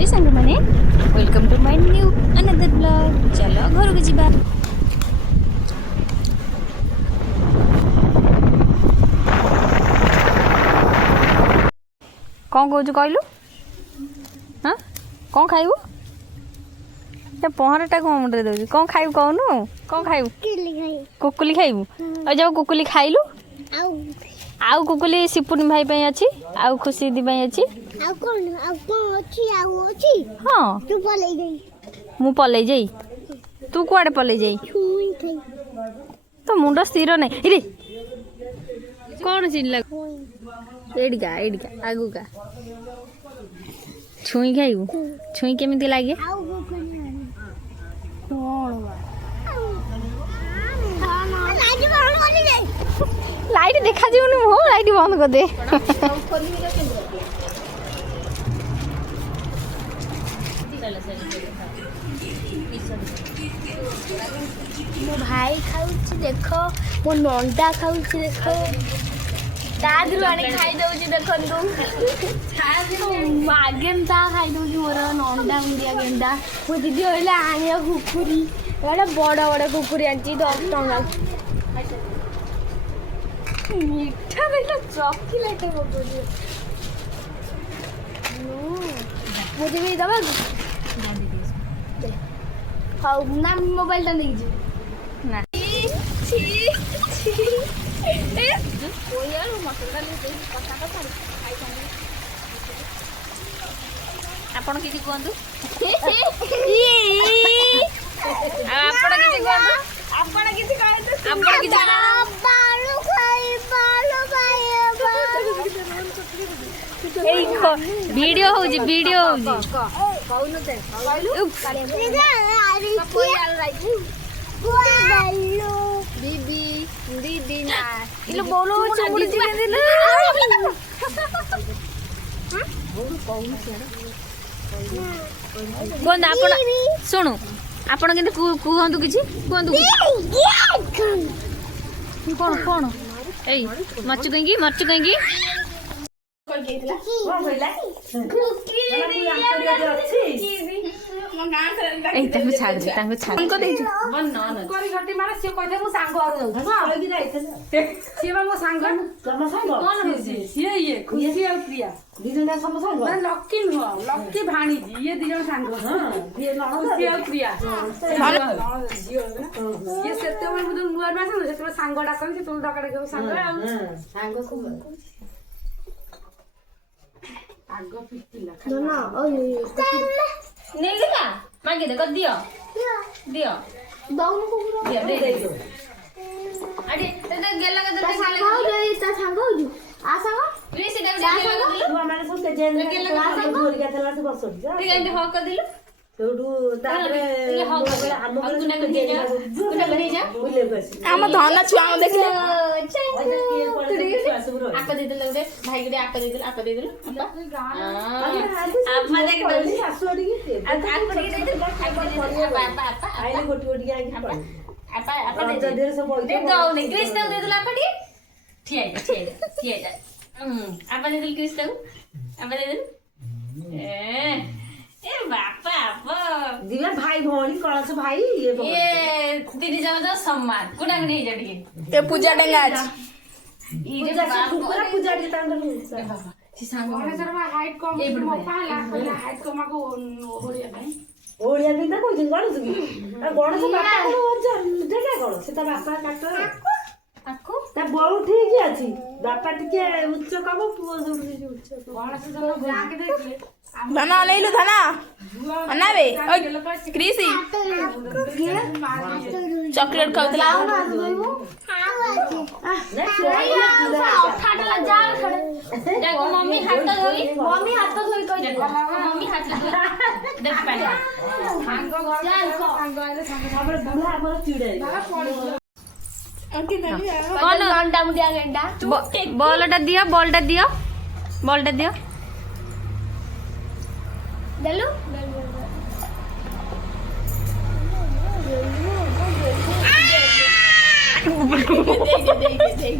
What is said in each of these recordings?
नमस्ते सांग मैंने welcome to my new another blog. चलो घर को जीवा। कौन कौच कहलु हाँ कौन खाइबू पहरटा कौन मुंडे दौर कौन खाइबू कहूनु कौन खाइबू कुकुली खाइबू और जब कुकुली खाइलु आउ कुकुली सिपुनी भाई पे अच्छी आउ खुशी दी पे अच्छी हाँ मु पलै जाई तू कुआडे पलै जाई तो मुंड स्थिर नहीं इरे कौन चिल्ला एडिका एडिका आगु का छुई खाइबू छुई केमिति लागे लाइट देखा जीवन हो लाइट बंद कर दे मो भाई खाऊची देखो मो नंडा खाऊची देखो दादरू आनी खाई दउची देखंतु गेंदा खाई दउची मोर नंडा मुंडिया गेंदा मो दीदी होइला आनिया कुकुरी एडा बड़ बड़ कुकुरी आंची 10 टंका मीठा बेटा चॉकलेट है कुकुरी मुझे भी दबा हाउ ना मोबाइल टा नहीं जी ना छी छी ए ओ यार मसला ले दे पता का खाई जाने आपण किछि कोंदु आपण किछि कहतो आपण किछि कहतो आपण किछि बालू खाई एई वीडियो होजी कहू न ते दीदी दीदी ना इलो बोलो चुमुड़ी के दिले कोन आपण सुनु आपण किंतु कुहंतु किछि कुहंतु कोन कोन एई मच्चु कहीं ए तांको छाड़ दे तांको छाड़ को दे मन न करी घटी मारे से कहते मु सांग आरो जाऊ हां लगी जाइते से बा मो सांग तम सांग कोन होसी से ये खुशी और प्रिया दिजना सम सांग ना लक्की हो लक्की भाणी जी ये दिजन सांग हां ये खुशी और प्रिया ये सेते मन मुदन नुआ ना सांग सेते सांग डाकन से तुल डाकड़े के सांग सांग को आगो फिटिला ना ओ नहीं गेला मागे दे कर दियो दियो दाउन को दियो दे दे अरे ते गेला का ता सांग हो रे ता सांग हो जु आ सांग प्लीज से गेला तू हमारे सब जेल में क्लास में घोर गया था बस जा ठीक है हो कर दिलो सेडू तारे हम कुना को दे जा कुना को दे जा बुले बस हम धन छुआ देखले आपा दे दे रे भाई के आपा दे दे आप मजे के दे सासुड़ी के आपा दे दे आपा आइले गोटी गोटी आके पड़ आपा दे देर सब दे दो ने कृष्ण दे दे आपा दी ठिया जा आपा दे दे कृष्ण आपा दे दे ए बापा आपा दिवे भाई भौणी कळस भाई ये दीदी जमा सम्मान कुना को नहीं जड़ी ए पूजा डेंगा ई पूजा से पूरा पूजा के तांडव बाबा सी सांग ओने सरवा हाइट कम मो पाला हाइट कम को होरिया भाई ओडिया भी ना कोइ गणस की गणस बापा को देखा गणस से ता बापा काट आको ता बहु ठीक अछि बापा टिके उच्च कम पुओ जोड़ी उच्च गणस जन जाके देखले धना ले लो धना अन्ना बे कृषि चॉकलेट खाउतला देखो मम्मी हाथ धोई कहि मम्मी हाथ धोई देख पानी सांग घर सांग आले सांग हमर बुढ़ा हमर चिड़े कौन अंडा मुंडिया गेंडा बॉलटा दियो बॉलटा दियो देलु दे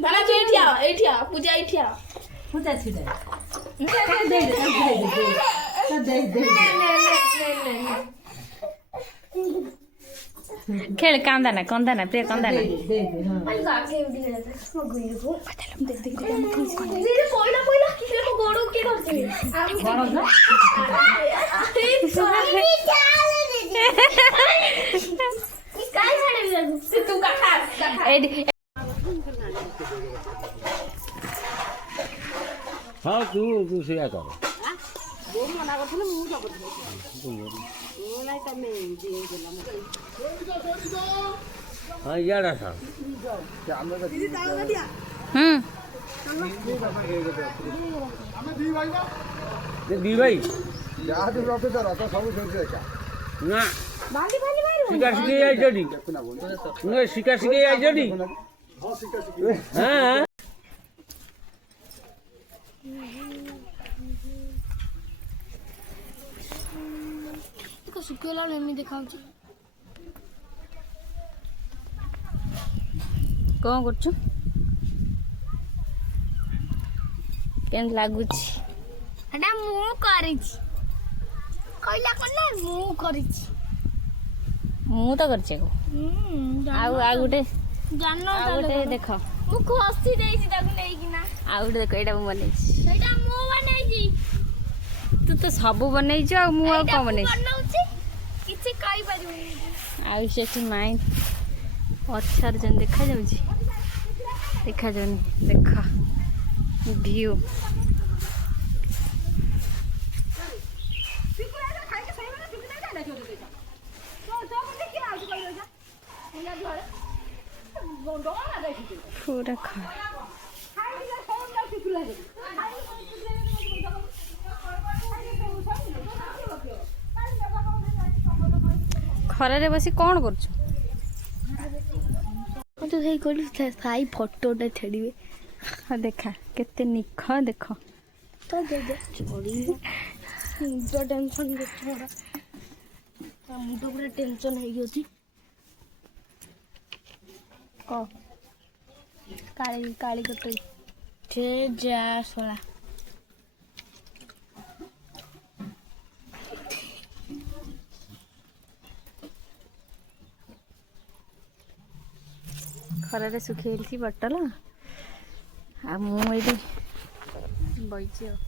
ଧନ ତୁ ଏଇଠି ଆ ପୂଜା ଏଇଠି ଆ खेल कांदा ना प्रिया कांदा ना हाँ तू से कर हाँ यार था दी भाई ना शिकार शिखे आई जड़ी ना शिकार शिखे आई जड़ी हाँ ଶୁଖିଗଲା ଏମିତି ଦେଖାଉଛି କଣ କରୁଛୁ କେମିତି ଲାଗୁଛି ଏଟା ମୁଁ କରିଛି କହିଲା କଲେ ମୁଁ କରିଛି ମୁଁ ତ କରିଛି ଆଉ ଗୋଟେ ଜାନ ଆଉ ଗୋଟେ ଦେଖ ମୁଁ ଖସି ଦେଇଛି ତାକୁ ନେଇକିନା ଆଉ ଗୋଟେ ଦେଖ ଏଇଟା ମୁଁ ବନେଇଛି ସେଇଟା ମୁଁ ବନେଇଛି ତୁ ତ ସବୁ ବନେଇଛୁ ଆଉ ମୁଁ ଆଉ କଣ ବନେଇଛି ବନଉଛି କିଛି କହିପାରିବିନି ଆଉ ସେଠି ମାଇଁ ପଛରେ ଯେମିତି ଦେଖାଯାଉଛି ଦେଖାଯାଉନି ଦେଖ ଭିଉ ପୁରା ଖରାରେ ବସି କଣ କରୁଛୁ ତୁ ସେଇ କହିଲୁ ସାଇ ଫଟୋଟା ଛାଡ଼ିବେ ଦେଖା କେତେ ନିଖ ଦେଖ ତ ମୁଣ୍ଡ ଟେନସନ୍ କରୁଛି ମୋର ମୁଣ୍ଡ ପୁରା ଟେନସନ୍ ହେଇକି ଅଛି କହ କାଳି କଟେଇ ସେ ଯା ଶଳା ଖରାରେ ଶୁଖେଇଛି ବଟଲ ଆଉ ମୁଁ ଏଇଠି ବଇଛି ଆଉ